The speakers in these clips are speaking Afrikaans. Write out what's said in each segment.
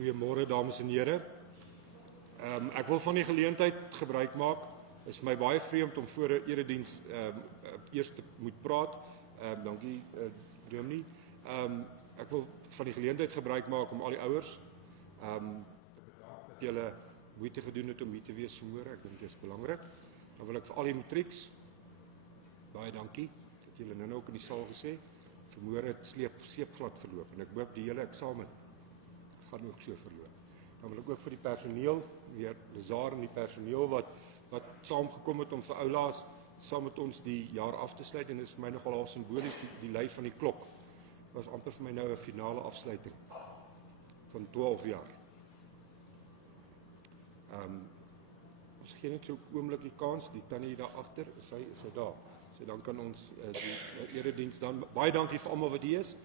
Goeiemôre dames en here. Ek wil van die geleentheid gebruik maak. Dit is my baie vreemd om voor 'n erediens eers te moet praat. Dankie Dominee. Ek wil van die geleentheid gebruik maak om al die ouers dat julle moeite gedoen het om hier te wees vanmôre. Ek dink dit is belangrik. Dan wil ek vir al die matrieks baie dankie dat julle nou ook in die saal gesê. Vanmôre het seepglad verloop en ek hoop die hele eksamen gaan ook so verloop. Dan wil ek ook vir die personeel, weer Lazar en die personeel wat saamgekom het om vir oulaas saam met ons die jaar af te sluit, en dit is vir my nogal half simbolies, die lui van die klok. Was amper vir my nou 'n finale afsluiting van 12 jaar. Ons gee net so 'n oomblik die kans, die tannie daar agter, is sy daar. So dan kan ons die erediens dan, baie dankie vir almal wat hier is,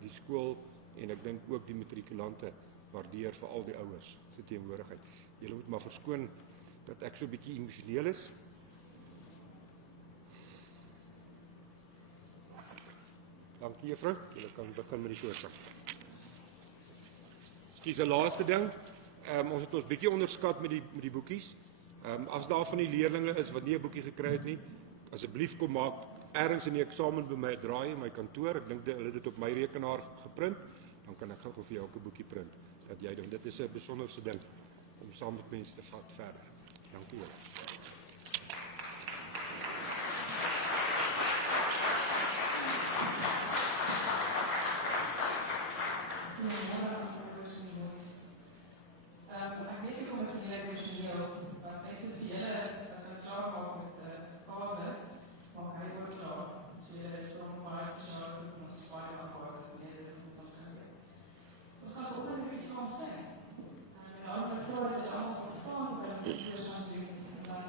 die skool en ek dink ook die matrikulante waardeer vir al die ouers se teenwoordigheid. Julle moet maar verskoon dat ek so 'n bietjie emosioneel is. Dankie juffrou, julle kan begin met die voorstel. Skus, 'n laaste ding. Ons het ons bietjie onderskat met die boekies. As daar van die leerlinge is wat nie 'n boekie gekry het nie, asseblief kom maak ergens in die eksamen by my draai in my kantoor. Ek dink hulle het dit op my rekenaar geprint. Dan kan ek gou vir jou 'n boekie print dat jy dit is 'n besonderse ding om saam met mense te vat verder. Dankie julle. Ek weet nie kom ons hele emosioneel, want ek sê die hele klaar maak met die fase, maak hy ook klaar. So jy is nog baie spesiaal met ons baie aanvaard en dit moet ons gaan doen. Ons gaan ook net iets saam sê. En nou met voor dat ons staan kan dit saam doen, dan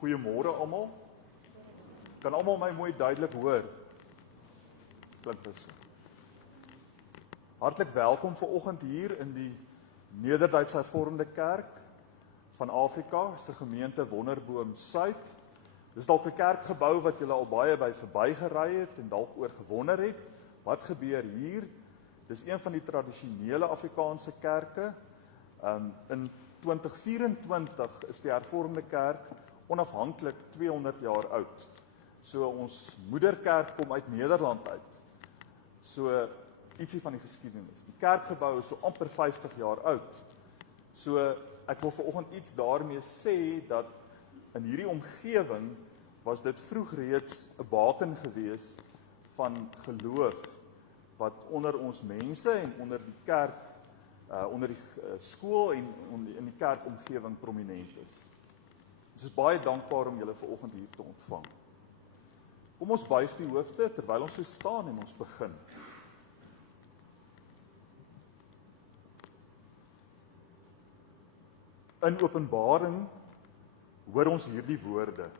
Goeiemôre almal. Kan almal my mooi duidelik hoor? Klink dit so. Hartlik welkom vanoggend hier in die Nederduits Hervormde Kerk van Afrika, se gemeente Wonderboom Suid. Dis dalk 'n kerkgebou wat julle al baie by verbygery het en dalk oor gewonder het. Wat gebeur hier? Dis een van die tradisionele Afrikaanse kerke. In 2024 is die Hervormde Kerk onafhanklik 200 jaar oud. So ons moederkerk kom uit Nederland uit. So ietsie van die geskiedenis. Die kerkgebou is so amper 50 jaar oud. So ek wil vanoggend iets daarmee sê dat in hierdie omgewing was dit vroeg reeds 'n baken gewees van geloof wat onder ons mense en onder die kerk, onder die skool en in die kerkomgewing prominent is. Ons is baie dankbaar om julle vanoggend hier te ontvang. Kom ons buig die hoofde terwyl ons so staan en ons begin. In Openbaring hoor ons hierdie woorde: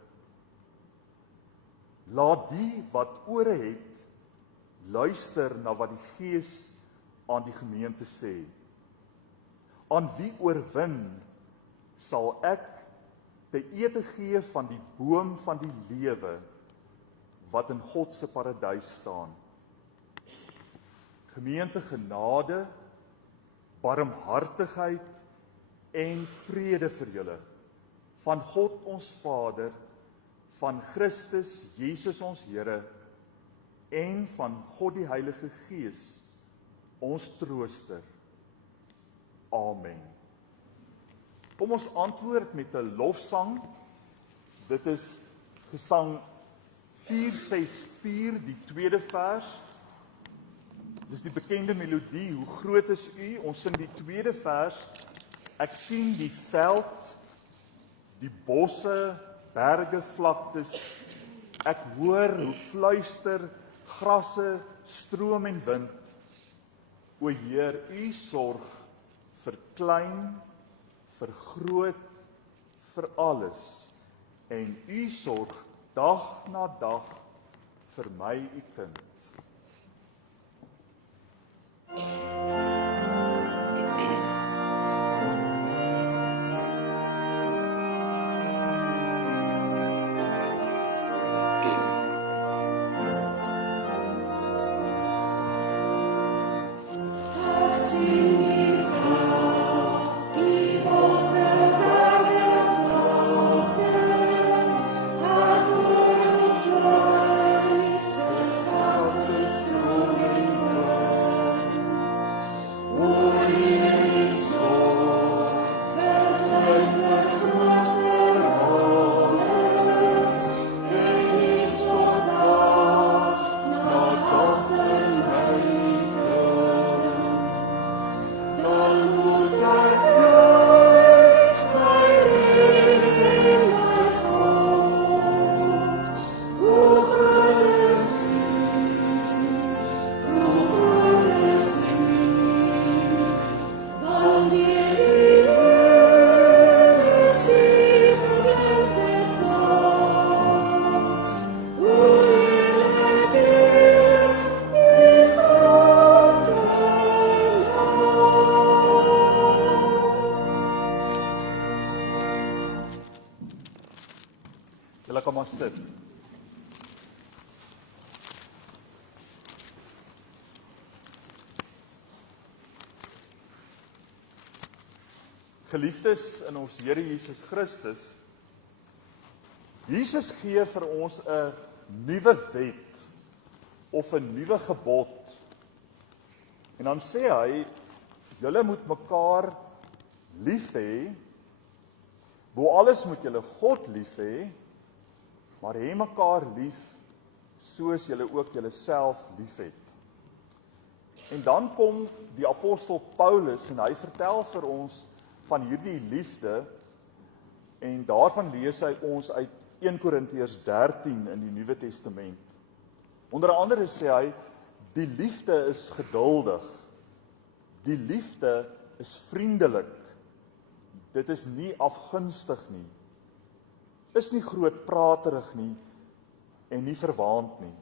Laat die wat ore het, luister na wat die Gees aan die gemeente sê. Aan wie oorwin, sal ek te ete gee van die boom van die lewe, wat in God se paradys staan. Gemeente, genade, barmhartigheid en vrede vir julle, van God ons Vader, van Christus Jesus ons Here, en van God die Heilige Gees, ons trooster. Amen. Kom ons antwoord met 'n lofsang. Dit is Gesang 464, die tweede vers. Dis die bekende melodie, Hoe groot is U? Ons sing die tweede vers. Ek sien die veld, die bosse, berge, vlaktes. Ek hoor hoe fluister grasse, stroom en wind. O Heer, U sorg vir klein, vir groot, vir alles. En U sorg dag na dag vir my, U kind. Julle kan maar sit. Geliefdes in ons Here Jesus Christus, Jesus gee vir ons 'n nuwe wet of 'n nuwe gebod. En dan sê hy, julle moet mekaar lief hê. Bo alles moet julle God lief hê, maar hê mekaar lief soos julle ook julleself liefhet. En dan kom die apostel Paulus en hy vertel vir ons van hierdie liefde en daarvan lees hy ons uit 1 Korintiërs 13 in die Nuwe Testament. Onder andere sê hy, die liefde is geduldig, die liefde is vriendelik, dit is nie afgunstig nie, is nie grootpraterig nie en nie verwaand nie.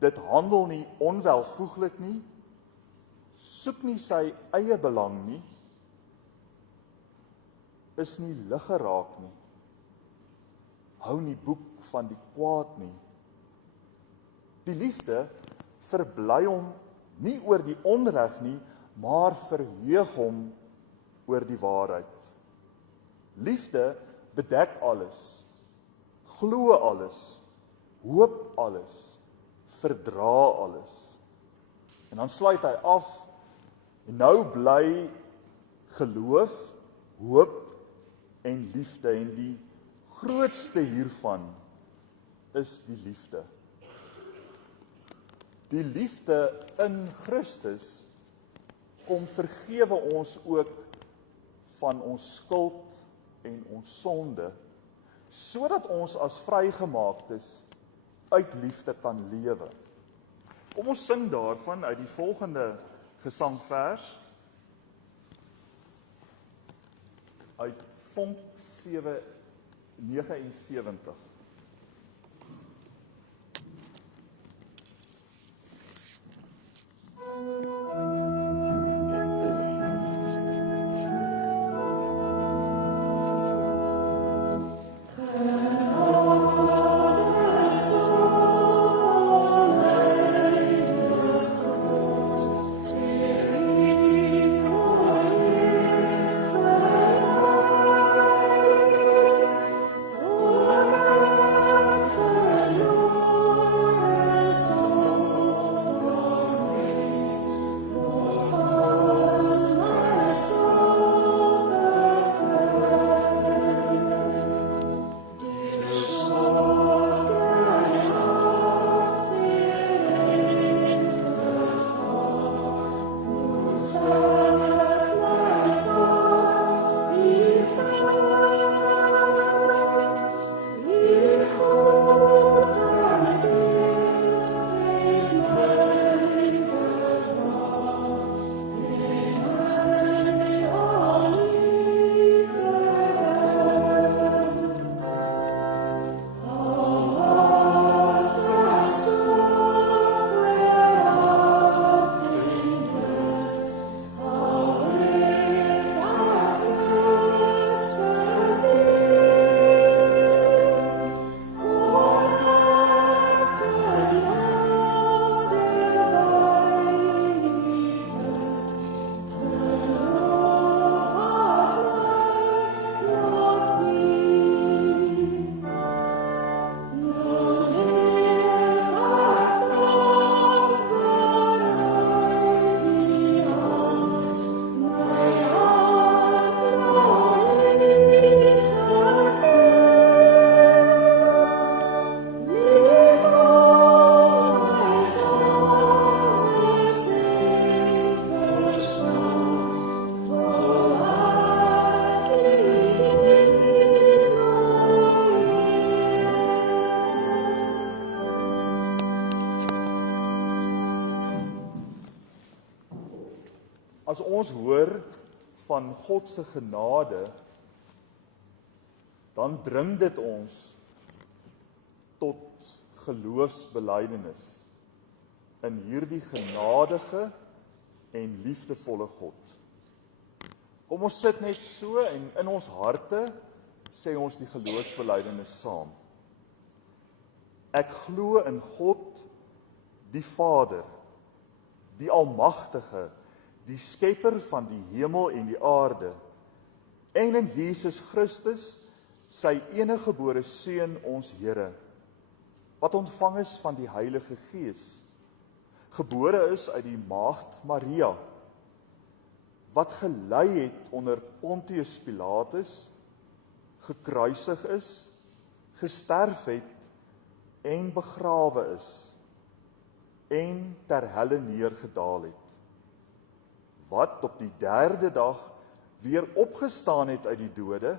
Dit handel nie onwelvoeglik nie, soek nie sy eie belang nie, is nie liggeraak nie, hou nie boek van die kwaad nie. Die liefde verbly hom nie oor die onreg nie, maar verheug hom oor die waarheid. Liefde bedek alles, glo alles, hoop alles, verdra alles. En dan sluit hy af, en nou bly geloof, hoop en liefde, en die grootste hiervan is die liefde. Die liefde in Christus kom vergewe ons ook van ons skuld en ons sonde, sodat ons as vrygemaaktes uit liefde kan lewe. Kom ons sing daarvan uit die volgende gesangvers, uit Vonk 7:79. As ons hoor van God se genade, dan dring dit ons tot geloofsbelijdenis in hierdie genadige en liefdevolle God. Kom ons sit net so en in ons harte sê ons die geloofsbelijdenis saam. Ek glo in God, die Vader, die Almagtige, die skepper van die hemel en die aarde, en in Jesus Christus, sy eniggebore Seun, ons Here, wat ontvang is van die Heilige Gees, gebore is uit die maagd Maria, wat gelei het onder Pontius Pilatus, gekruisig is, gesterf het en begrawe is, en ter helle neergedaal het, wat op die 3de dag weer opgestaan het uit die dode,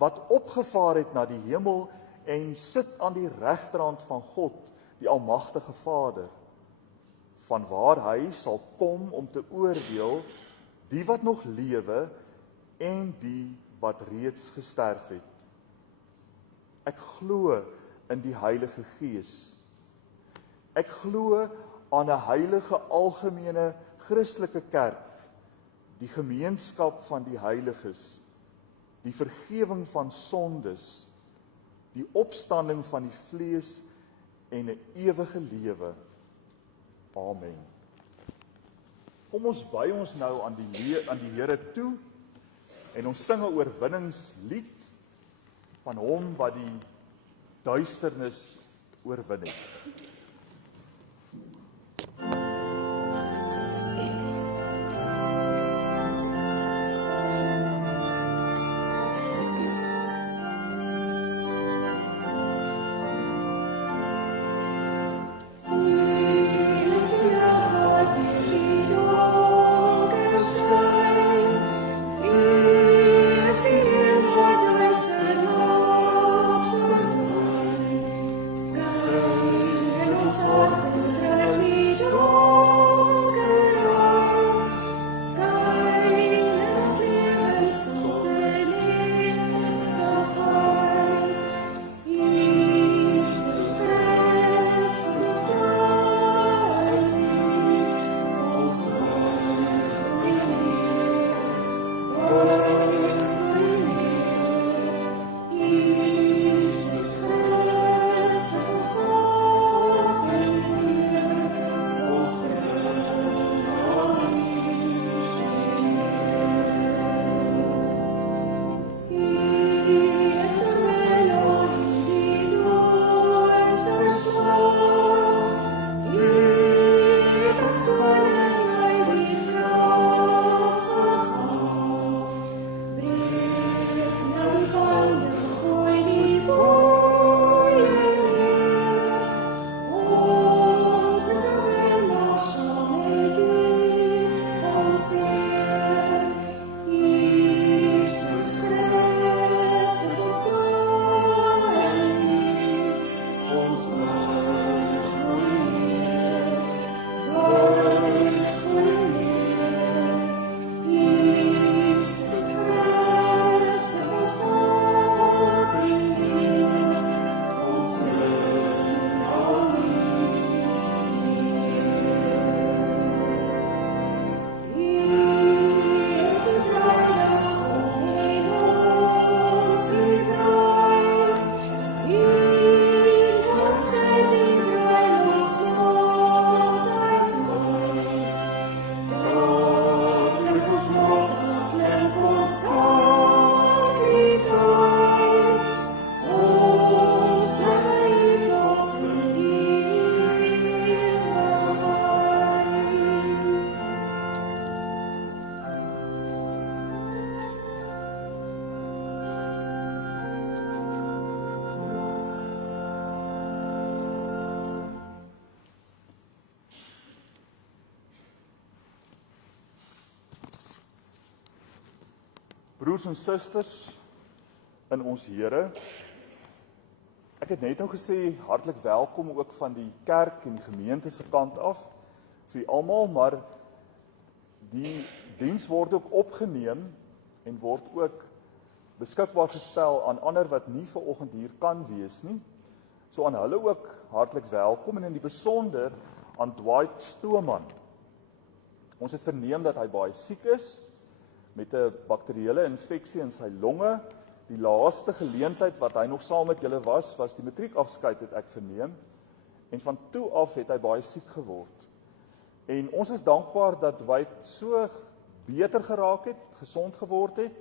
wat opgevaar het na die hemel en sit aan die regterhand van God, die Almagtige Vader, vanwaar hy sal kom om te oordeel die wat nog lewe en die wat reeds gesterf het. Ek glo in die Heilige Gees. Ek glo aan 'n heilige algemene Christelike kerk, die gemeenskap van die heiliges, die vergifnis van sondes, die opstanding van die vlees en 'n ewige lewe. Amen. Kom ons wy ons nou aan die Here toe en ons sing 'n oorwinningslied van hom wat die duisternis oorwin het. Broers en susters in ons Here, ek het net nou gesê hartlik welkom ook van die kerk en die gemeente se kant af vir almal, maar die diens word ook opgeneem en word ook beskikbaar gestel aan ander wat nie vanoggend hier kan wees nie. So aan hulle ook hartlik welkom en in die besonder aan Dwight Stoeman. Ons het verneem dat hy baie siek is met 'n bakterieële infeksie in sy longe. Die laaste geleentheid wat hy nog saam met julle was die matriekafskeid, het ek verneem. En van toe af het hy baie siek geword. En ons is dankbaar dat hy so beter geraak het, gesond geword het,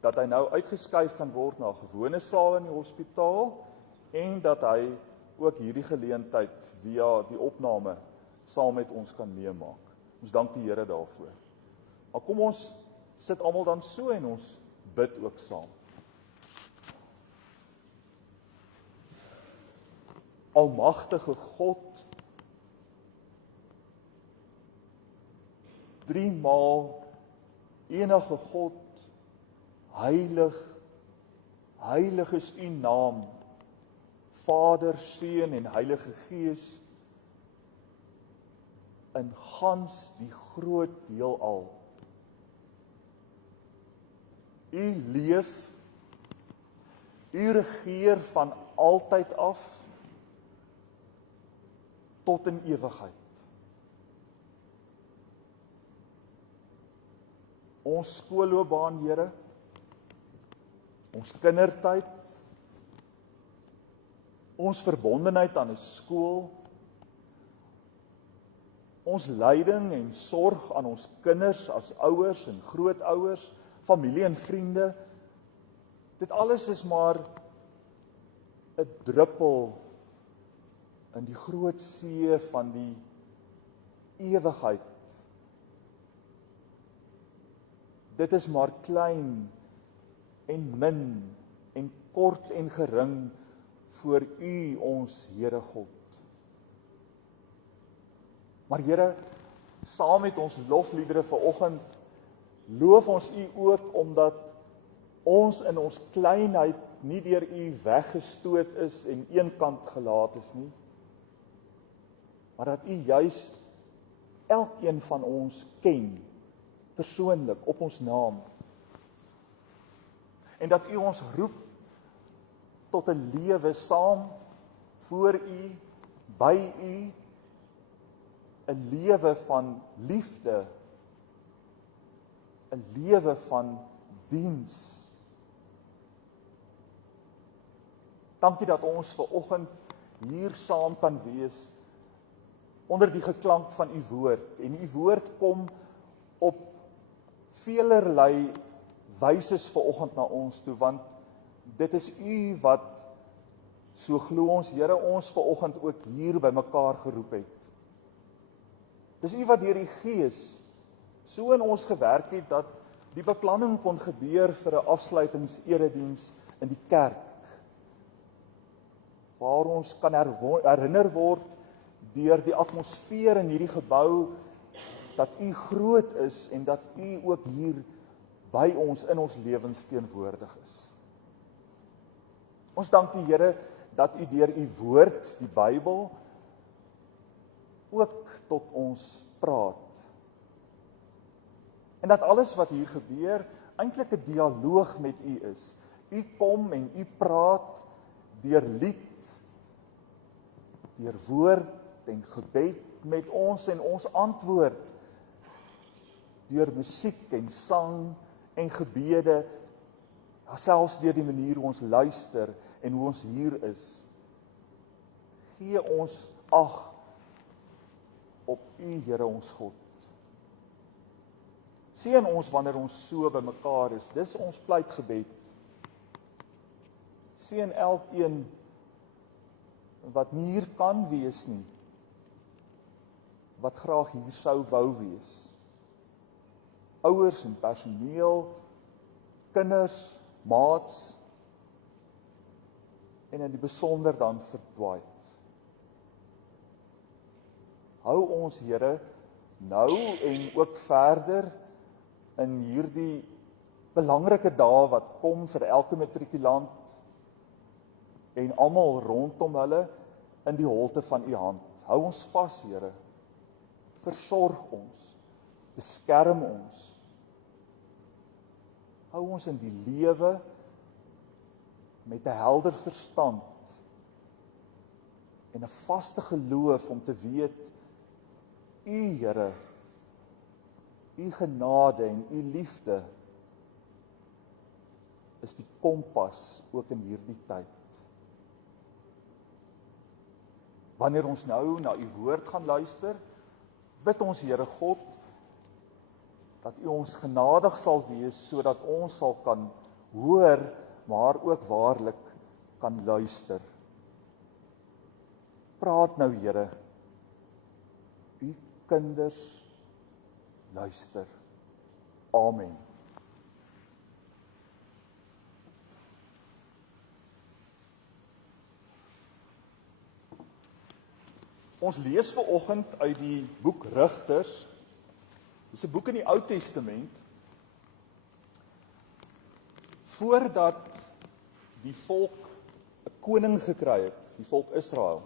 dat hy nou uitgeskuif kan word na 'n gewone saal in die hospitaal en dat hy ook hierdie geleentheid via die opname saam met ons kan meemaak. Ons dank die Here daarvoor. Maar kom ons sit almal dan so en ons bid ook saam. Almagtige God, driemaal enige God, heilig, heilig is u naam, Vader, Seun en Heilige Gees, in gans die groot heelal. U leef, U regeer van altyd af tot in ewigheid. Ons skoolloopbaan, Here, ons kindertyd, ons verbondenheid aan 'n skool, ons lyding en sorg aan ons kinders as ouers en grootouers, familie en vriende, dit alles is maar 'n druppel in die groot see van die ewigheid. Dit is maar klein en min en kort en gering voor U, ons Here God. Maar Here, saam met ons lofliedere vanoggend, loof ons U ook omdat ons in ons kleinheid nie deur U weggestoot is en eenkant gelaat is nie, maar dat U juis elkeen van ons ken, persoonlik, op ons naam. En dat U ons roep tot 'n lewe saam, voor U, by U, 'n lewe van liefde, 'n lewe van diens. Dankie dat ons vanoggend hier saam kan wees onder die geklank van U woord. En U woord kom op velerlei wyses vanoggend na ons toe, want dit is U wat, so glo ons, Here, ons vanoggend ook hier by mekaar geroep het. Dis U wat deur die Gees so in ons gewerk het dat die beplanning kon gebeur vir 'n afsluitingserediens in die kerk, waar ons kan herinner word deur die atmosfeer in hierdie gebou dat U groot is en dat U ook hier by ons in ons lewens teenwoordig is. Ons dank U, Here, dat U deur U woord, die Bybel, ook tot ons praat. En dat alles wat hier gebeur eintlik 'n dialoog met U is. U kom en U praat deur lied, deur woord en gebed met ons en ons antwoord deur musiek en sang en gebede, selfs deur die manier hoe ons luister en hoe ons hier is. Gee ons ag op U, Here ons God. Seën ons wanneer ons so by mekaar is. Dis ons pleitgebed. Seën elkeen wat nie hier kan wees nie, wat graag hier sou wou wees. Ouers en personeel, kinders, maats, en in die besonder dan verdwaai. Hou ons, Here, nou en ook verder in hierdie belangrike dae wat kom vir elke matrikulant en almal rondom hulle in die holte van U hand. Hou ons vas, Here. Versorg ons. Beskerm ons. Hou ons in die lewe met 'n helder verstand en 'n vaste geloof om te weet U, Here, U genade en U liefde is die kompas ook in hierdie tyd. Wanneer ons nou na U woord gaan luister, bid ons, Here God, dat U ons genadig sal wees sodat ons sal kan hoor, maar ook waarlik kan luister. Praat nou, Here. U kinders luister. Amen. Ons lees vanoggend uit die boek Rigters. Dis 'n boek in die Ou Testament. Voordat die volk 'n koning gekry het, die volk Israel,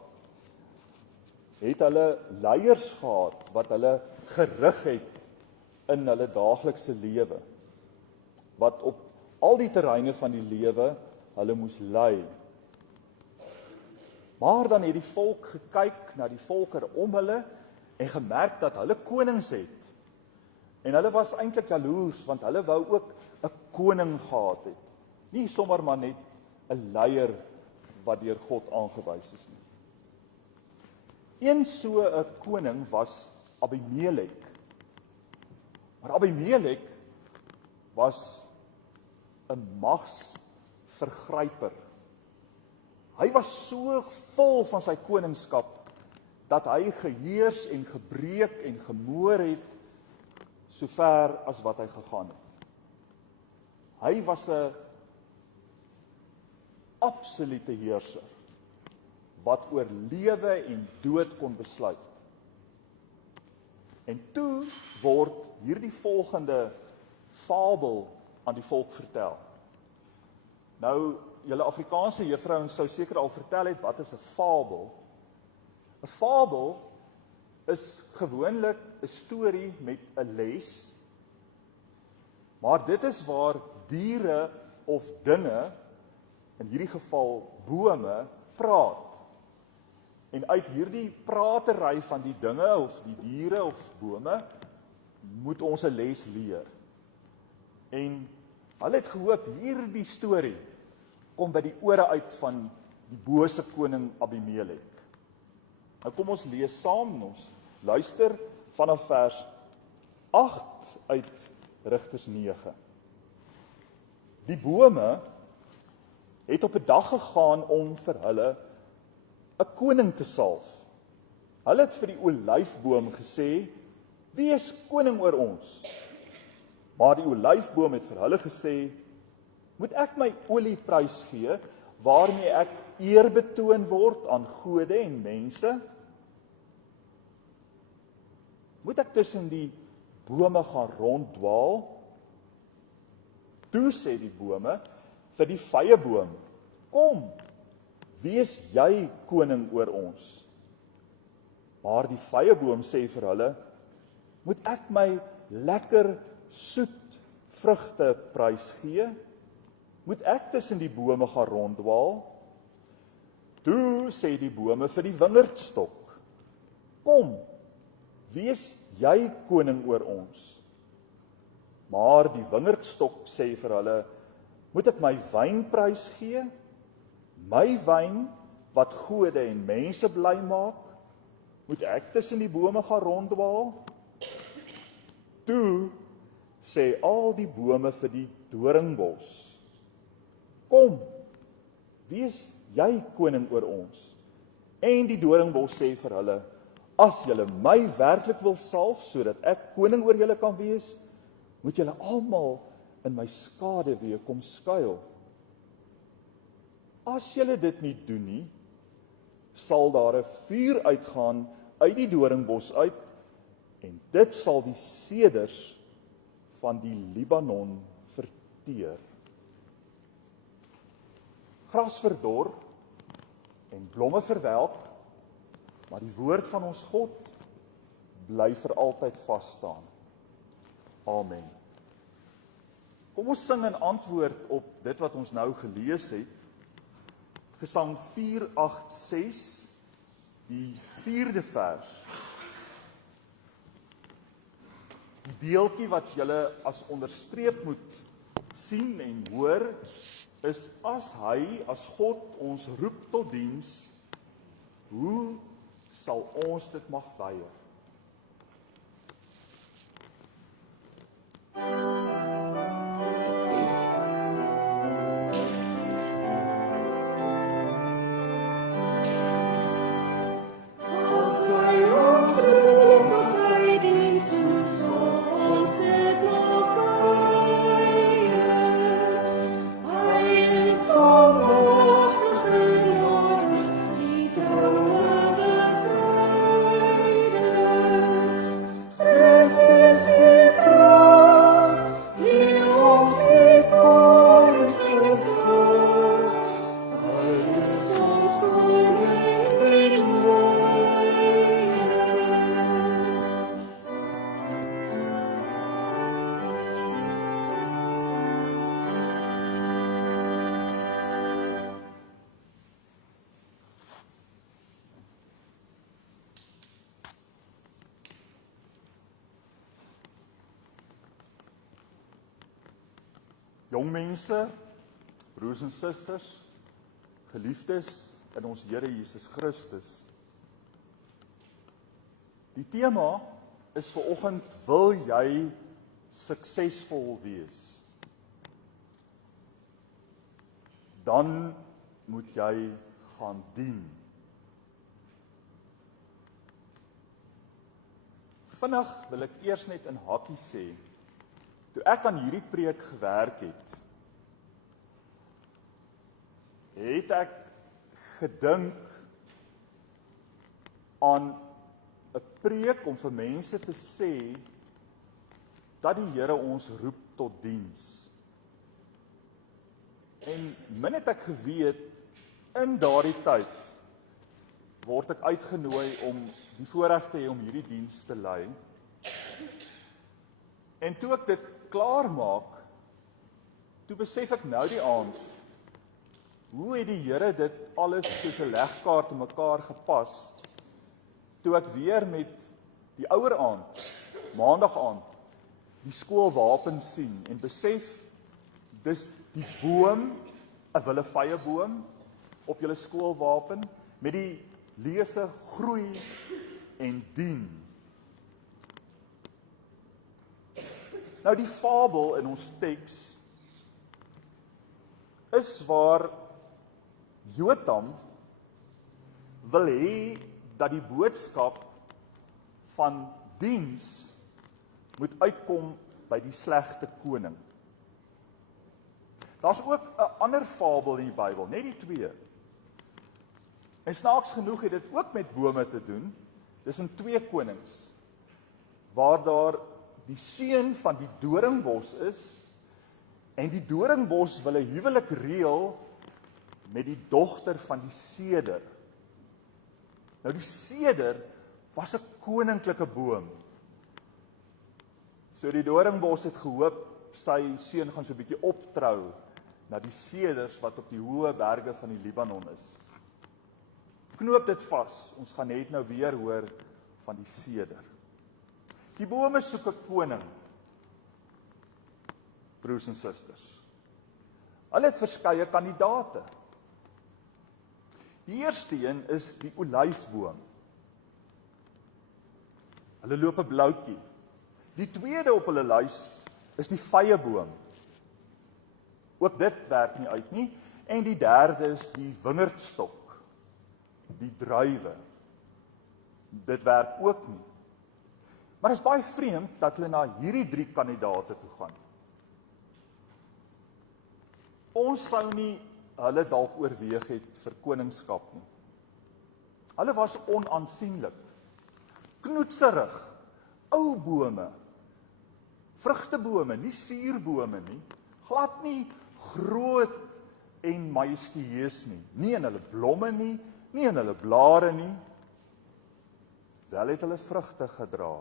het hulle leiers gehad wat hulle gerig het in hulle daaglikse lewe, wat op al die terreine van die lewe hulle moes lei. Maar dan het die volk gekyk na die volke om hulle en gemerk dat hulle konings het. En hulle was eintlik jaloers, want hulle wou ook 'n koning gehad het. Nie sommer maar net 'n leier wat deur God aangewys is nie. Een so 'n koning was Abimelek. Maar Abimelek was 'n magsvergryper. Hy was so vol van sy koningskap dat hy geheers en gebreek en gemoor het so ver as wat hy gegaan het. Hy was 'n absolute heerser wat oor lewe en dood kon besluit. En toe word hierdie volgende fabel aan die volk vertel. Nou, julle Afrikaanse juffrouens sou seker al vertel het, wat is 'n fabel? 'n Fabel is gewoonlik 'n storie met 'n les, maar dit is waar diere of dinge, in hierdie geval bome, praat. En uit hierdie pratery van die dinge of die diere of bome, moet ons 'n les leer. En hulle het gehoop, hierdie storie kom by die ore uit van die bose koning Abimelek. Nou kom ons lees saam, ons luister vanaf vers 8 uit Rigters 9. Die bome het op 'n dag gegaan om vir hulle 'n koning te salf. Hulle het vir die olyfboom gesê, wie is koning oor ons? Maar die olyfboom het vir hulle gesê, moet ek my olie prys gee, waarmee ek eer betoon word aan gode en mense? Moet ek tussen die bome gaan ronddwaal? Toe sê die bome vir die vyeboom, kom, wees jy koning oor ons? Maar die vyeboom sê vir hulle, moet ek my lekker soet vrugte prys gee? Moet ek tussen die bome gaan ronddwaal? Toe sê die bome vir die wingerdstok, kom, wees jy koning oor ons? Maar die wingerdstok sê vir hulle, moet ek my wyn prys gee? My wyn wat gode en mense bly maak? Moet ek tussen die bome gaan ronddwaal? Toe sê al die bome vir die doringbos, kom, wees jy koning oor ons? En die doringbos sê vir hulle, as julle my werklik wil salf, sodat ek koning oor julle kan wees, moet julle almal in my skaduwee kom skuil. As julle dit nie doen nie, sal daar 'n vuur uitgaan uit die doringbos uit, en dit sal die seders van die Libanon verteer. Gras verdor en blomme verwelk, maar die woord van ons God bly vir altyd vas staan. Amen. Kom ons sing in antwoord op dit wat ons nou gelees het. Gesang 486, die 4de vers. Die beeldjie wat julle as onderstreep moet sien en hoor, is as God ons roep tot diens, hoe sal ons dit mag weier? Almachtige genade, die trouwe bevrijder. Jong mense, broers en susters, geliefdes in ons Here Jesus Christus. Die tema is vanoggend, wil jy suksesvol wees? Dan moet jy gaan dien. Vinnig wil ek eers net in hakkie sê, toe ek aan hierdie preek gewerk het ek gedink aan 'n preek om vir mense te sê dat die Here ons roep tot diens. En min het ek geweet, in daardie tyd word ek uitgenooi om die voorreg te hê om hierdie diens te lei. En toe ek dit klaar maak, toe besef ek nou die aand, hoe het die Here dit alles soos 'n legkaart in mekaar gepas, toe ek weer met die ouer aand, maandag aand, die skoolwapen sien en besef, dis die boom, 'n willevye boom op julle skoolwapen, met die lese groei en dien. Nou die fabel in ons teks is waar Jotam wil hê dat die boodskap van diens moet uitkom by die slegte koning. Daar's ook 'n ander fabel in die Bybel, net die twee. En snaaks genoeg het dit ook met bome te doen. Dis in 2 Konings, waar daar die seun van die doringbos is, en die doringbos wil 'n huwelik reël met die dogter van die seder. Nou die seder was 'n koninklike boom. So die doringbos het gehoop sy seun gaan so 'n bietjie optrou na die seders wat op die hoë berge van die Libanon is. Knoop dit vas, ons gaan net nou weer hoor van die seder. Die bome soek 'n koning, broers en susters. Hulle het verskeie kandidate. Die eerste een is die olyfboom. Hulle loop 'n bloutjie. Die tweede op hulle lys is die vyeboom. Ook dit werk nie uit nie. En die derde is die wingerdstok, die druiwe. Dit werk ook nie. Maar dit is baie vreemd dat hulle na hierdie 3 kandidate toe gaan. Ons sou nie hulle dalk oorweeg het vir koningskap nie. Hulle was onaansienlik, knoetserig, ou bome, vrugtebome, nie suurbome nie, glad nie groot en majestueus nie, nie in hulle blomme nie, nie in hulle blare nie, wel het hulle vrugte gedra.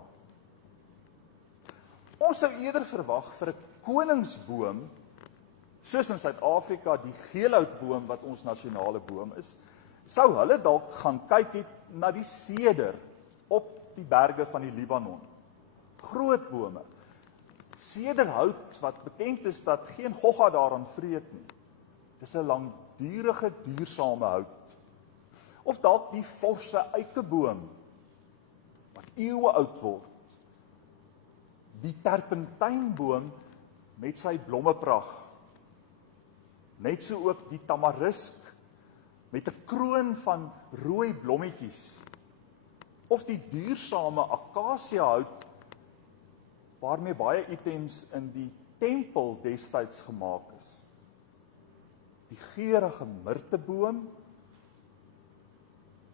Ons sou eerder verwag vir 'n koningsboom, soos in Suid-Afrika die geelhoutboom wat ons nasionale boom is, sou hulle dalk gaan kyk het na die seder op die berge van die Libanon. Groot bome. Sederhout wat bekend is dat geen gogga daaraan vreet nie. Dis 'n langdurige, duursame hout. Of dalk die forse eikeboom wat eeue oud word. Die terpentynboom met sy blommepragt. Net so ook die tamarisk met 'n kroon van rooi blommetjies. Of die duursame akasiahout waarmee baie items in die tempel destyds gemaak is. Die geurende mirteboom,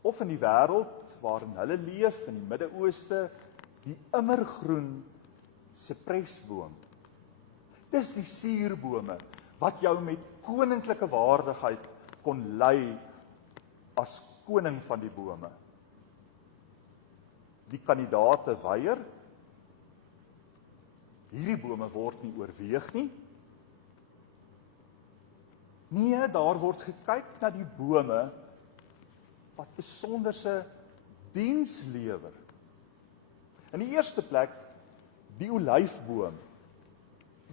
of in die wêreld waarin hulle leef in die Midde-Ooste, die immergroen sipresboom. Dis die suurbome wat jou met koninklike waardigheid kon lei as koning van die bome. Die kandidaate weier. Hierdie bome word nie oorweeg nie. Nee, daar word gekyk na die bome wat besonderse diens lewer. In die eerste plek die olyfboom.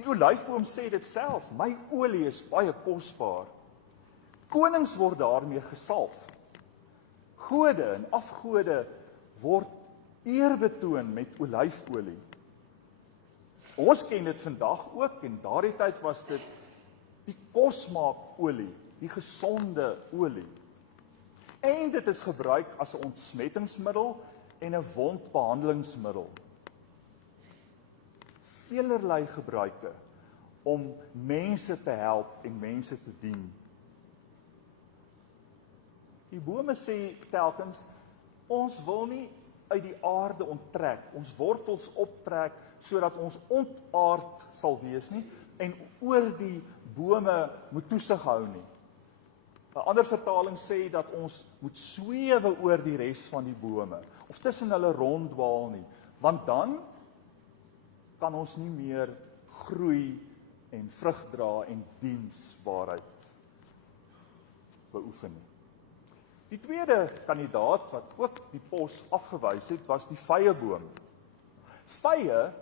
Die olyfboom sê dit self, my olie is baie kosbaar. Konings word daarmee gesalf. Gode en afgode word eer betoon met olyfolie. Ons ken dit vandag ook, en daardie tyd was dit die kosmaakolie, die gesonde olie. En dit is gebruik as 'n ontsmettingsmiddel en 'n wondbehandelingsmiddel. Velerlei gebruike om mense te help en mense te dien. Die bome sê telkens, ons wil nie uit die aarde onttrek, ons wortels optrek, sodat ons ontaard sal wees nie, en oor die bome moet toesig hou nie. 'n Ander vertaling sê dat ons moet swewe oor die res van die bome, of tussen hulle ronddwaal nie, want dan kan ons nie meer groei en vrug dra en diensbaarheid beoefen nie. Die tweede kandidaat wat ook die pos afgewys het, was die vyeboom. Vye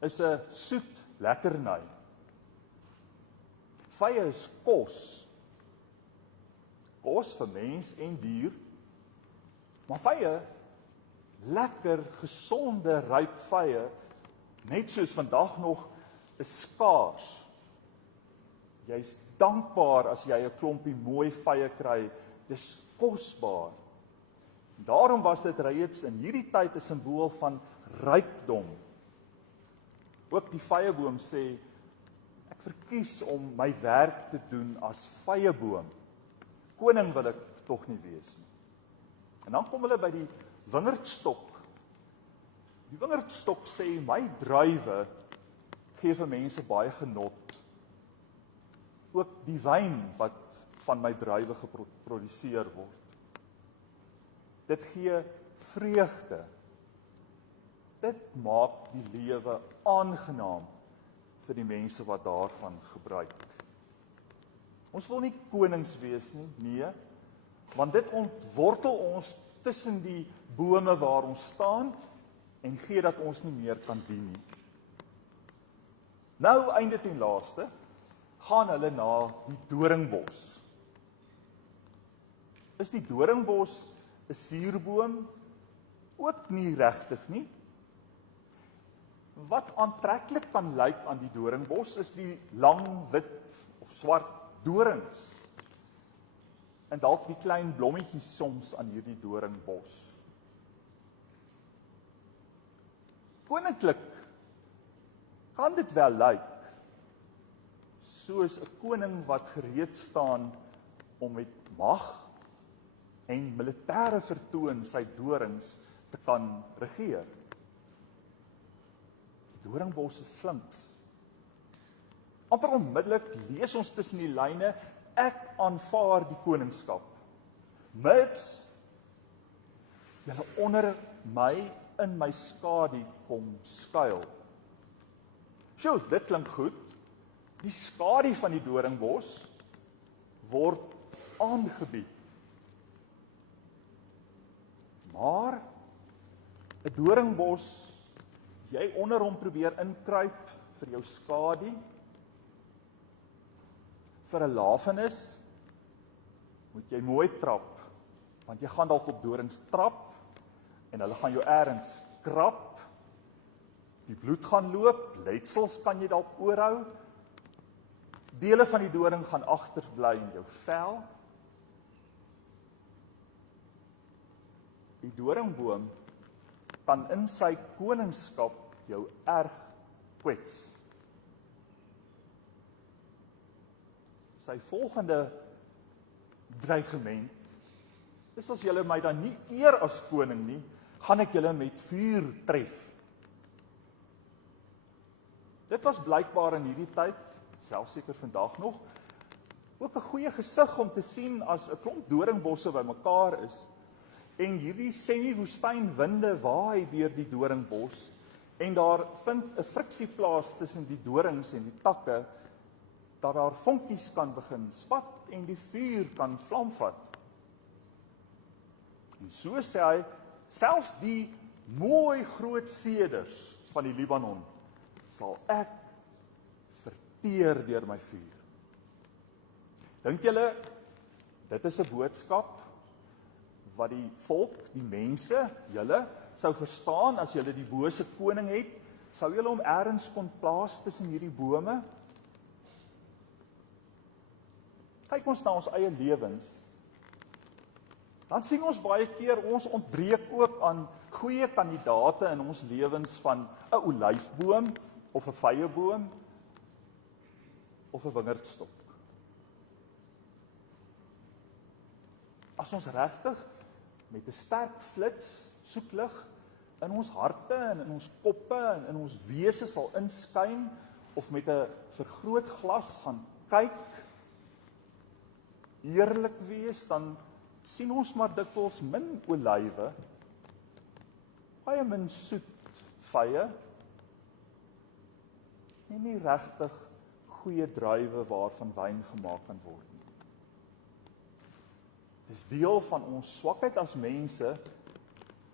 is 'n soet lekkerny. Vye is kos. Kos vir mens en dier. Maar vye, lekker, gesonde, ryp vye, net soos vandag nog, is skaars. Jy's dankbaar as jy 'n klompie mooi vye kry. Dis kosbaar. Daarom was dit reeds in hierdie tyd 'n simbool van rykdom. Ook die vyeboom sê, ek verkies om my werk te doen as vyeboom. Koning wil ek tog nie wees nie. En dan kom hulle by die wingerdstok. Die wingerdstok sê, my druiwe gee vir mense baie genot. Ook die wyn wat van my druiwe geproduseer word. Dit gee vreugde. Dit maak die lewe aangenaam vir die mense wat daarvan gebruik. Ons wil nie konings wees nie, nee, want dit ontwortel ons tussen die bome waar ons staan en gee dat ons nie meer kan dien nie. Nou, einde ten laaste, gaan hulle na die doringbos. Is die doringbos 'n suurboom? Ook nie regtig nie. Wat aantreklik kan lyk aan die doringbos is die lang wit of swart dorings. En dalk die klein blommetjies soms aan hierdie doringbos. Koninklik kan dit wel lyk, soos 'n koning wat gereed staan om met mag en militêre vertoon sy dorings te kan regeer. Die doringbos is slinks. Amper onmiddellik lees ons tussen die lyne, ek aanvaar die koningskap, mits julle onder my in my skadu kom skuil. Sjoe, dit klink goed. Die skadu van die doringbos word aangebied. Maar 'n doringbos, jy onder hom probeer inkruip vir jou skadu, vir 'n lafenis, moet jy mooi trap, want jy gaan dalk op dorings trap, en hulle gaan jou ergens krap, die bloed gaan loop, letsels kan jy dalk oorhou, dele van die doring gaan agterbly in jou vel. Die doringboom kan in sy koningskap jou erg kwets. Sy volgende dreigement is as julle my dan nie eer as koning nie, gaan ek julle met vuur tref. Dit was blykbaar in hierdie tyd, selfs seker vandag nog, ook 'n goeie gesig om te sien as 'n klomp doringbosse bymekaar is, en hierdie semi-woestynwinde waai deur die doringbos, en daar vind 'n friksie plaas tussen die dorings en die takke, dat daar vonkies kan begin spat en die vuur kan vlam vat. En so sê hy, selfs die mooi groot seders van die Libanon sal ek teer deur my vuur. Dink julle, dit is 'n boodskap wat die volk, die mense, julle sou verstaan as julle die bose koning het, sou julle hom ergens kon plaas tussen hierdie bome? Kyk ons na ons eie lewens, dan sien ons baie keer ons ontbreek ook aan goeie kandidate in ons lewens van 'n olyfboom of 'n vyeboom of 'n wingerdstok. As ons regtig met 'n sterk flits soeklig in ons harte en in ons koppe en in ons wese sal inskyn of met 'n vergrootglas gaan kyk, eerlik wees, dan sien ons maar dikwels min olywe, baie min soet vye en nie regtig goeie druiwe waarvan wyn gemaak kan word nie. Dis deel van ons swakheid as mense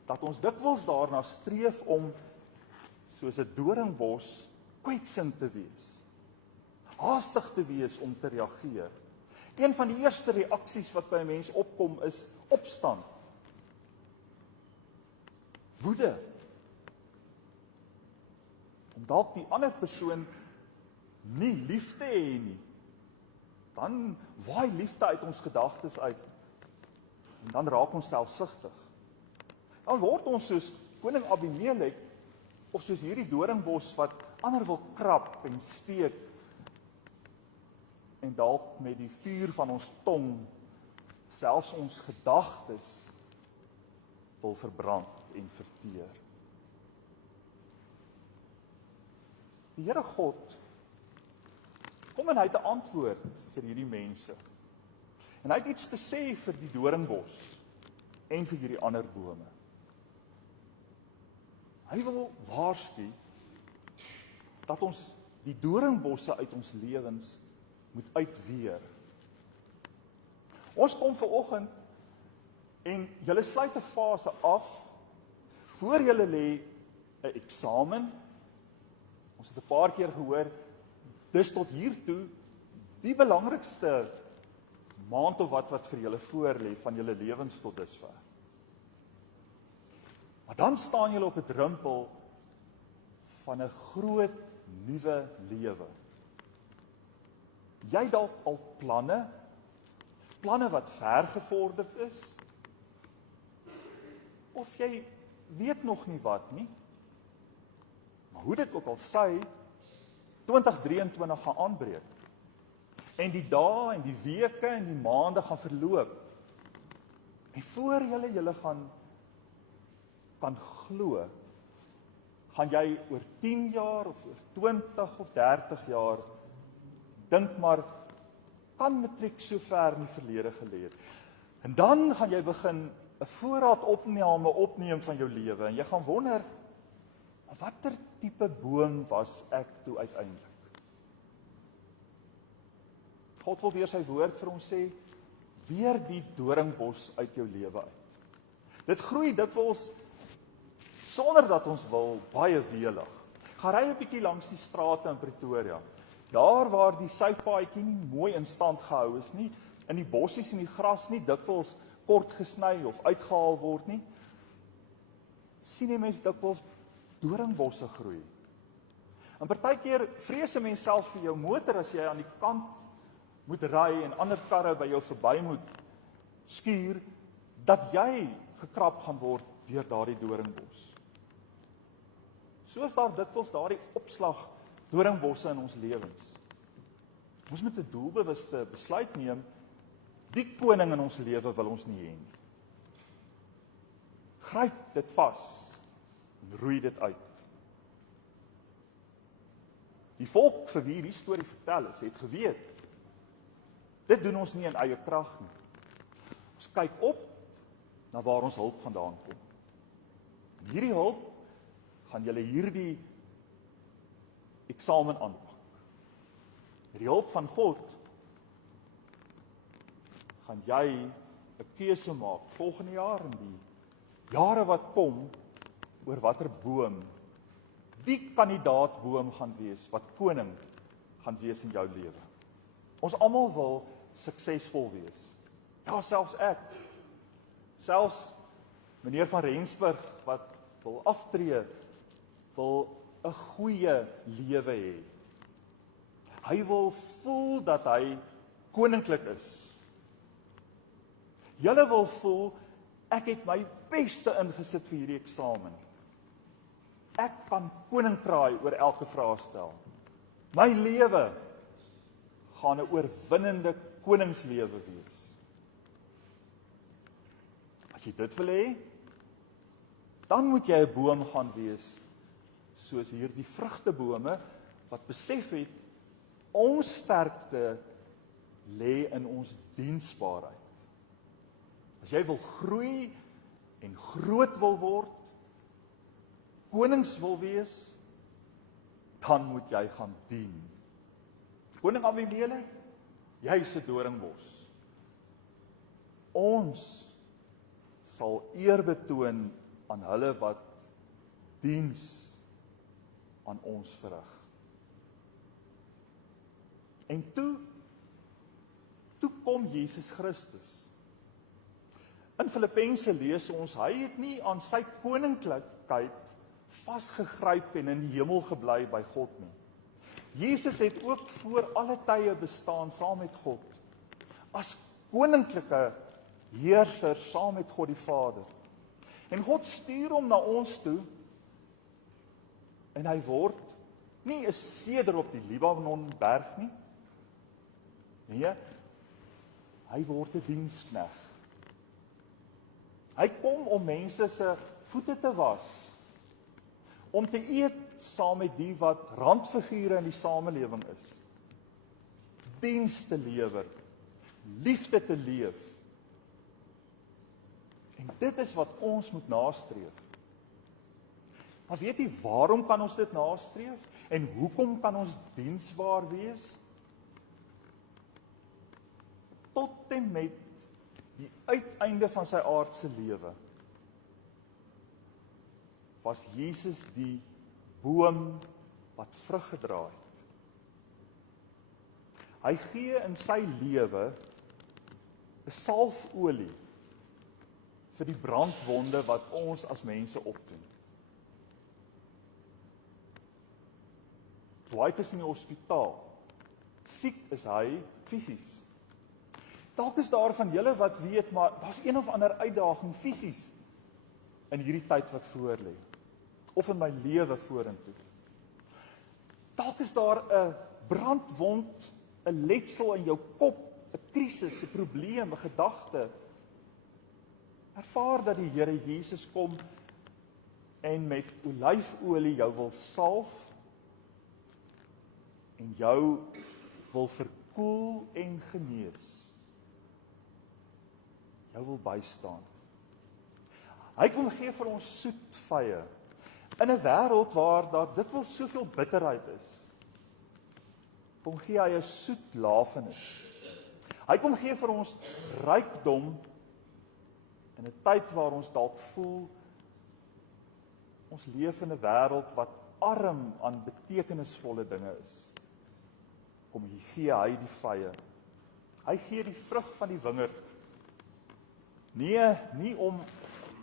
dat ons dikwels daarna streef om soos 'n doringbos kwetsend te wees, haastig te wees om te reageer. Een van die eerste reaksies wat by 'n mens opkom is opstand. Woede. Om dalk die ander persoon nie lief te hê nie. Dan waai liefde uit ons gedagtes uit. En dan raak ons selfsugtig. Dan word ons soos koning Abimelek of soos hierdie doringbos wat ander wil krap en steek en dalk met die vuur van ons tong selfs ons gedagtes wil verbrand en verteer. Die Here God kom en hy het 'n antwoord vir hierdie mense. En hy het iets te sê vir die doringbos en vir hierdie ander bome. Hy wil waarsku dat ons die doringbosse uit ons lewens moet uitweer. Ons kom vanoggend en julle sluit 'n fase af voor julle lê 'n eksamen. Ons het 'n paar keer gehoor dis tot hier toe die belangrikste maand of wat vir julle voor lê van julle lewens tot dusver. Maar dan staan julle op 'n drempel van 'n groot nuwe lewe. Jy dalk al planne wat ver gevorderd is, of jy weet nog nie wat nie. Maar hoe dit ook al sy, 2023 gaan aanbreek. En die dae en die weke en die maande gaan verloop. En voor julle kan glo, gaan jy oor 10 jaar of oor 20 of 30 jaar dink maar, kan matriek so ver in die verlede gelê het. En dan gaan jy begin 'n voorraad opneem van jou lewe en jy gaan wonder, watter tipe boom was ek toe uiteindelik? God wil deur sy woord vir ons sê, weer die doringbos uit jou lewe uit. Dit groei dikwels sonder dat ons wil, baie welig. Gaan ry 'n bietjie langs die strate in Pretoria. Daar waar die sypaadjie nie mooi in stand gehou is nie, in die bossies en die gras nie dikwels kort gesny of uitgehaal word nie, sien jy mense dikwels doringbosse groei. En partykeer vrees 'n mens self vir jou motor as jy aan die kant moet ry en ander karre by jou verby moet skuur, dat jy gekrap gaan word deur daardie doringbos. Soos daar dikwels daardie opslag doringbosse in ons lewens. Ons moet 'n doelbewuste besluit neem, die koning in ons lewe wil ons nie hê nie. Gryp dit vas en roei dit uit. Die volk vir wie die storie vertel is, het geweet, dit doen ons nie in eie krag nie. Ons kyk op na waar ons hulp vandaan kom. En hierdie hulp gaan julle hierdie eksamen aanpak. Met die hulp van God gaan jy 'n keuse maak volgende jaar en die jare wat kom oor watter boom die kandidaatboom gaan wees wat koning gaan wees in jou lewe. Ons almal wil suksesvol wees. Ja, selfs ek. Selfs meneer van Rensburg wat wil aftree, wil 'n goeie lewe hê. Hy wil voel dat hy koninklik is. Julle wil voel, ek het my beste ingesit vir hierdie eksamen. Ek kan koninkraai oor elke vraestel. My lewe gaan 'n oorwinnende koningslewe wees. As jy dit wil hê, dan moet jy 'n boom gaan wees, soos hierdie vrugtebome, wat besef het, ons sterkte lê in ons diensbaarheid. As jy wil groei en groot wil word, konings wil wees, dan moet jy gaan dien. Koning Abimelek, jy's 'n doringbos. Ons sal eer betoon aan hulle wat diens aan ons verrig. En toe kom Jesus Christus. In Filippense lees ons, hy het nie aan sy koninklikheid vasgegryp en in die hemel gebly by God nie. Jesus het ook voor alle tye bestaan saam met God, as koninklike heerser saam met God die Vader. En God stuur hom na ons toe, en hy word nie 'n seder op die Libanonberg nie. Nee, hy word 'n dienskneg. Hy kom om mense se voete te was, om te eet saam met die wat randfigure in die samelewing is, diens te lewer, liefde te leef. En dit is wat ons moet nastreef. Maar weet jy, waarom kan ons dit nastreef? En hoekom kan ons diensbaar wees? Tot en met die uiteinde van sy aardse lewe was Jesus die boom wat vrug gedra het. Hy gee in sy lewe 'n salfolie vir die brandwonde wat ons as mense opdoen. Dwight is in die hospitaal. Siek is hy fisies. Dalk is daar van julle wat weet, maar daar's een of ander uitdaging fisies in hierdie tyd wat voor lê, of in my lewe vorentoe. Dalk is daar 'n brandwond, 'n letsel in jou kop, 'n krisis, 'n probleem, 'n gedagte. Ervaar dat die Here Jesus kom en met olyfolie jou wil salf en jou wil verkoel en genees. Jou wil bystaan. Hy kom gee vir ons soet vye in 'n wêreld waar daar dikwels soveel bitterheid is. Kom gee hy 'n soet lafenis. Hy kom gee vir ons rykdom in 'n tyd waar ons dalk voel ons leef in 'n wêreld wat arm aan betekenisvolle dinge is. Kom gee hy die vye. Hy gee die vrug van die wingerd. Nee, nie om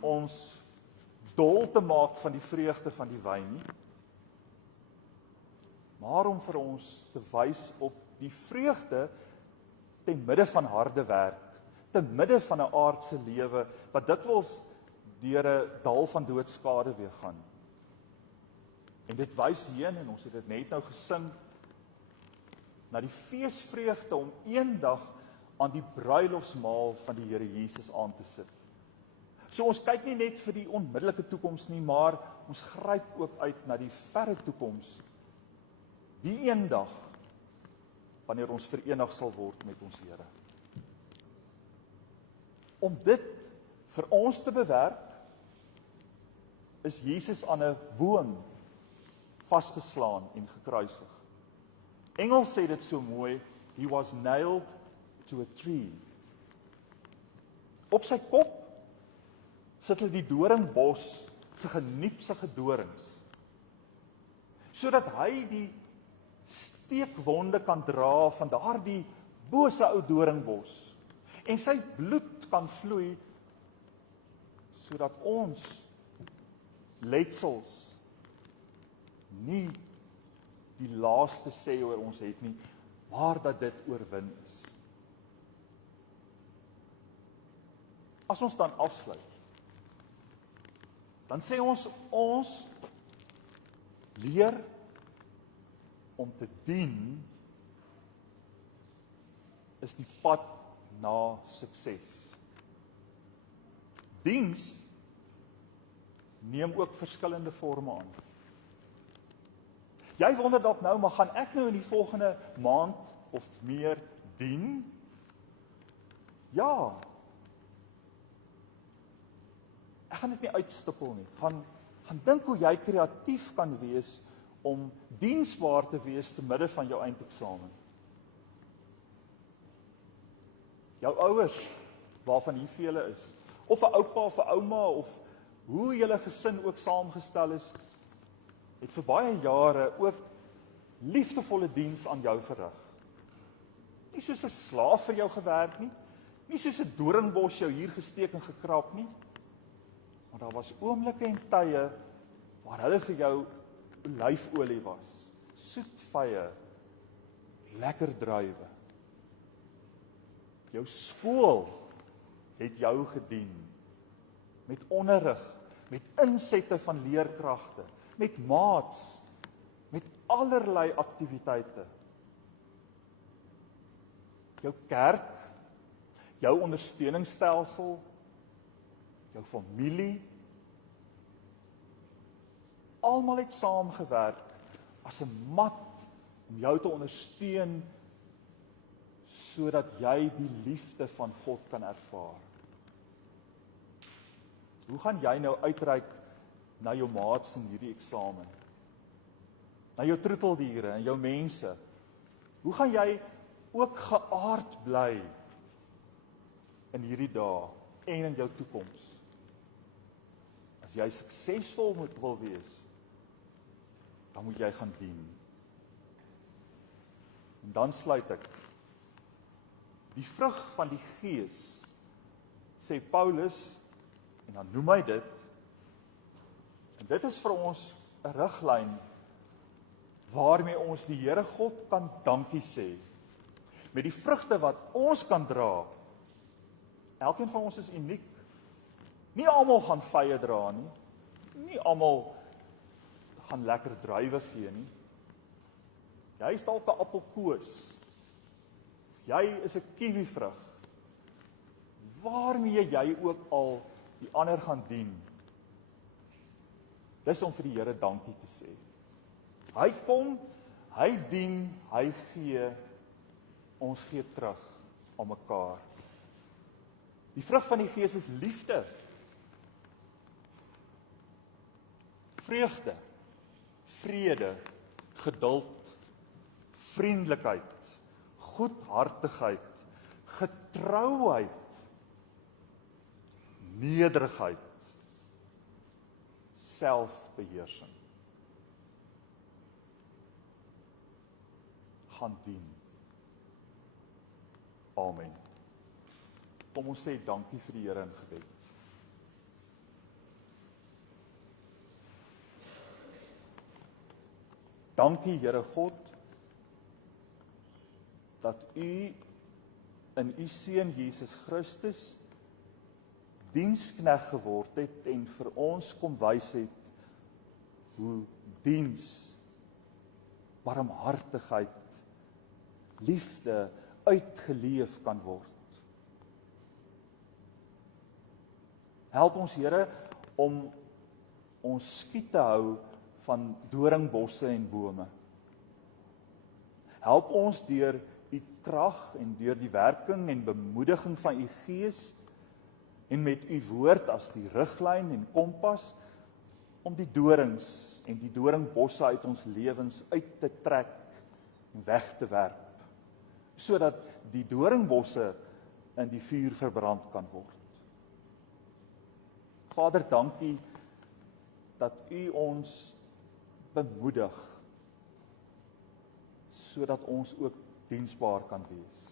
ons dol te maak van die vreugde van die wyn nie, maar om vir ons te wys op die vreugde te midde van harde werk, te midde van 'n aardse lewe wat dikwels deur 'n dal van doodskade weer gaan. En dit wys heen, en ons het dit net nou gesing, na die feesvreugde om eendag aan die bruilofsmaal van die Here Jesus aan te sit. So ons kyk nie net vir die onmiddellike toekoms nie, maar ons gryp ook uit na die verre toekoms. Die eendag wanneer ons verenig sal word met ons Here. Om dit vir ons te bewerk, is Jesus aan 'n boom vasgeslaan en gekruisig. Engels sê dit so mooi, he was nailed to a tree. Op sy kop sit hulle die doringbos se geniepsige dorings, sodat hy die steekwonde kan dra van daardie bose ou doringbos en sy bloed kan vloei sodat ons letsels nie die laaste sê oor ons het nie, maar dat dit oorwin is. As ons dan afsluit, dan sê ons leer om te dien is die pad na sukses. Diens neem ook verskillende forme aan. Jy wonder dalk nou, maar gaan ek nou in die volgende maand of meer dien? Ja. Ek gaan dit nie uitstippel nie. Gaan dink hoe jy kreatief kan wees om diensbaar te wees te midde van jou eindeksamen. Jou ouers, waarvan hier vele is, of 'n oupa of 'n ouma, of hoe julle gesin ook saamgestel is, het vir baie jare ook liefdevolle diens aan jou verrig. Nie soos 'n slaaf vir jou gewerk nie, nie soos 'n doringbos jou hier gesteek en gekrap nie, maar daar was oomblikke en tye waar hulle vir jou olyfolie was, soetvye, lekker druiwe. Jou skool het jou gedien, met onderrig, met insette van leerkragte, met maats, met allerlei aktiwiteite. Jou kerk, jou ondersteuningsstelsel, jou familie, almal het saamgewerk as 'n mat om jou te ondersteun sodat jy die liefde van God kan ervaar. Hoe gaan jy nou uitreik na jou maats in hierdie eksamen? Na jou troeteldiere en jou mense? Hoe gaan jy ook geaard bly in hierdie dae en in jou toekoms? As jy suksesvol wil wees, dan moet jy gaan dien. En dan sluit ek. Die vrug van die Gees, sê Paulus, en dan noem hy dit, en dit is vir ons 'n riglyn waarmee ons die Here God kan dankie sê. Met die vrugte wat ons kan dra. Elkeen van ons is uniek. Nie almal gaan vye dra nie. Nie almal gaan lekker druiwe gee nie. Jy is dalk 'n appelkoos. Jy is 'n kiwivrug. Waarmee jy ook al die ander gaan dien. Dis om vir die Here dankie te sê. Hy kom, hy dien, hy gee, ons gee terug aan mekaar. Die vrug van die Gees is liefde, vreugde, vrede, geduld, vriendelikheid, goedhartigheid, getrouheid, nederigheid, selfbeheersing. Gaan dien. Amen. Kom ons sê dankie vir die Here in gebed. Dankie Here God, dat U in U Seun Jesus Christus diensknegt geword het en vir ons kom wys het hoe diens, barmhartigheid, liefde uitgeleef kan word. Help ons Here om ons skiet te hou van doringbosse en bome. Help ons deur U krag en deur die werking en bemoediging van U Gees en met U woord as die riglyn en kompas om die dorings en die doringbosse uit ons lewens uit te trek en weg te werp, sodat die doringbosse in die vuur verbrand kan word. Vader, dankie dat U ons bemoedig sodat ons ook diensbaar kan wees.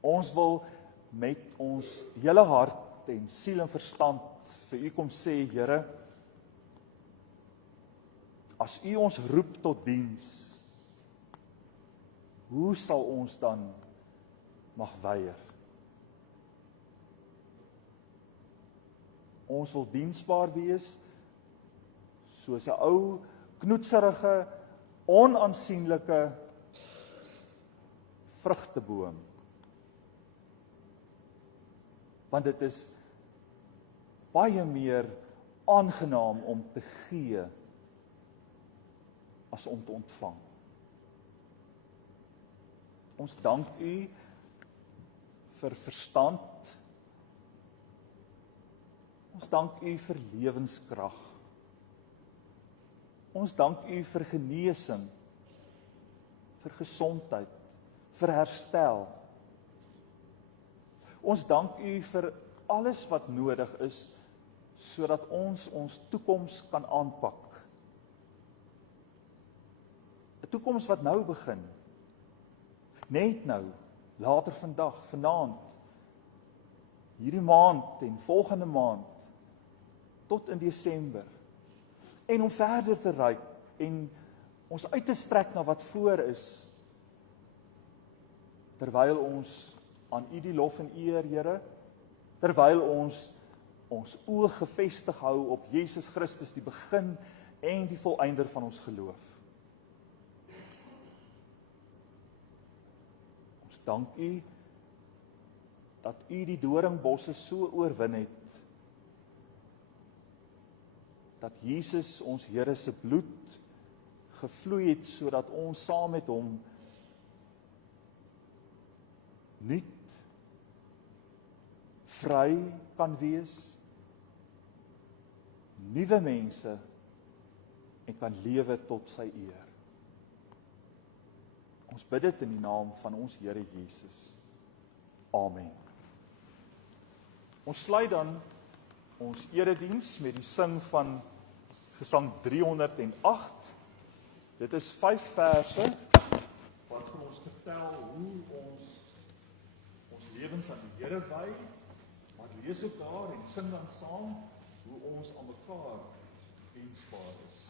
Ons wil met ons hele hart en siel en verstand vir U kom sê, Here, as U ons roep tot diens, hoe sal ons dan mag weier? Ons wil diensbaar wees, soos 'n ou, knoetserige, onaansienlike vrugteboom. Want dit is baie meer aangenaam om te gee as om te ontvang. Ons dank U vir verstand. Ons dank U vir lewenskrag. Ons dank U vir genesing, vir gesondheid, vir herstel. Ons dank U vir alles wat nodig is, sodat ons toekoms kan aanpak. 'n Toekoms wat nou begin. Net nou, later vandag, vanaand, hierdie maand en volgende maand, tot in Desember. En om verder te reik en ons uit te strek na wat voor is, terwyl ons aan U die lof en eer, Here, terwyl ons oë gefestig hou op Jesus Christus, die begin en die volëinder van ons geloof. Ons dank U dat U die doringbosse so oorwin het, dat Jesus ons Here se bloed gevloei het, sodat ons saam met hom nuut, vry kan wees, nuwe mense en kan lewe tot sy eer. Ons bid dit in die naam van ons Here Jesus. Amen. Ons sluit dan ons erediens met die sing van Gesang 308. Dit is 5 verse wat vir ons vertel hoe ons lewens aan die Here wy. Maar lees ook daar en sing dan saam hoe ons aan mekaar diensbaar is.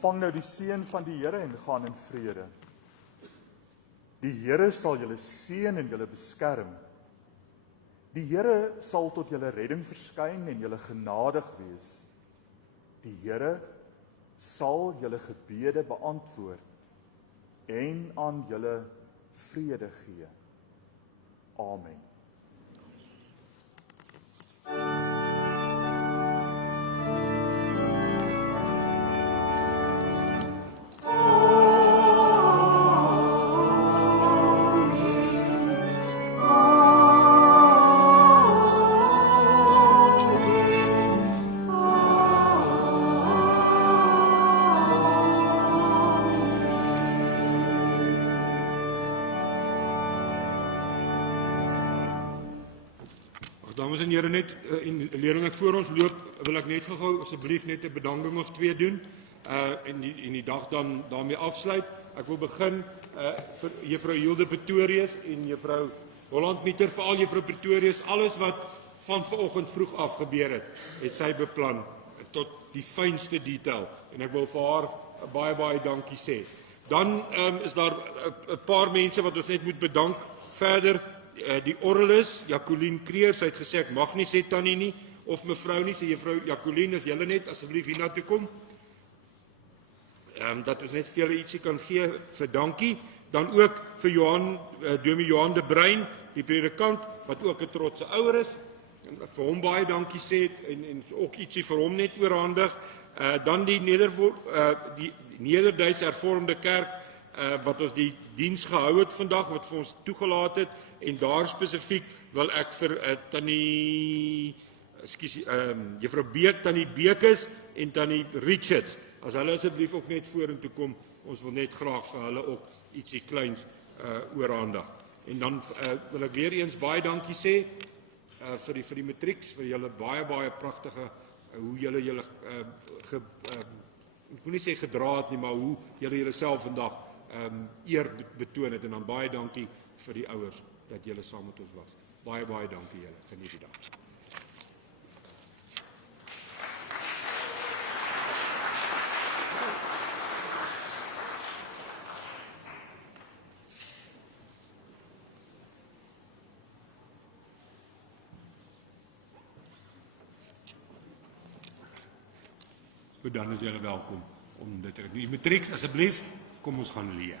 Ontvang nou die seën van die Here en gaan in vrede. Die Here sal julle seën en julle beskerm. Die Here sal tot julle redding verskyn en julle genadig wees. Die Here sal julle gebede beantwoord en aan julle vrede gee. Amen. Dames en heren, net en leerlinge voor ons loop, wil ek net gou asseblief net 'n bedanking of 2 doen en die dag dan daarmee afsluit. Ek wil begin vir juffrou Hilde Pretorius en juffrou Holland Mieter, veral juffrou Pretorius, alles wat van vanoggend vroeg af gebeur het sy beplan tot die fynste detail en ek wil vir haar baie dankie sê. Dan is daar 'n paar mense wat ons net moet bedank verder. Die orrelis, Jacqueline Kreer, sy het gesê ek mag nie sê tannie nie of mevrou nie, sê juffrou Jacqueline, as julle net asseblief hiernatoe kom. Dat ons net vir julle ietsie kan gee vir dankie. Dan ook vir Dominee Johan de Bruin, die predikant wat ook 'n trotse ouer is. En vir hom baie dankie sê en ook ietsie vir hom net oorhandig. Dan die Nederduitse Hervormde Kerk wat ons die diens gehou het vandag, wat vir ons toegelaat het, en daar spesifiek wil ek vir juffrou tannie Bekes en tannie Richards, as hulle asseblief ook net vorentoe kom, ons wil net graag vir hulle ook ietsie kleins oorhandig. En dan wil ek weer eens baie dankie sê vir die matrieks, vir julle baie pragtige, hoe julle ek wil nie sê gedra het nie, maar hoe julle self vandag eer betoon het, en dan baie dankie vir die ouers dat julle saam met ons was. Baie dankie julle, geniet die dag. So dan is julle welkom om dit te doen. Die matrieks asseblief, kom ons gaan leer.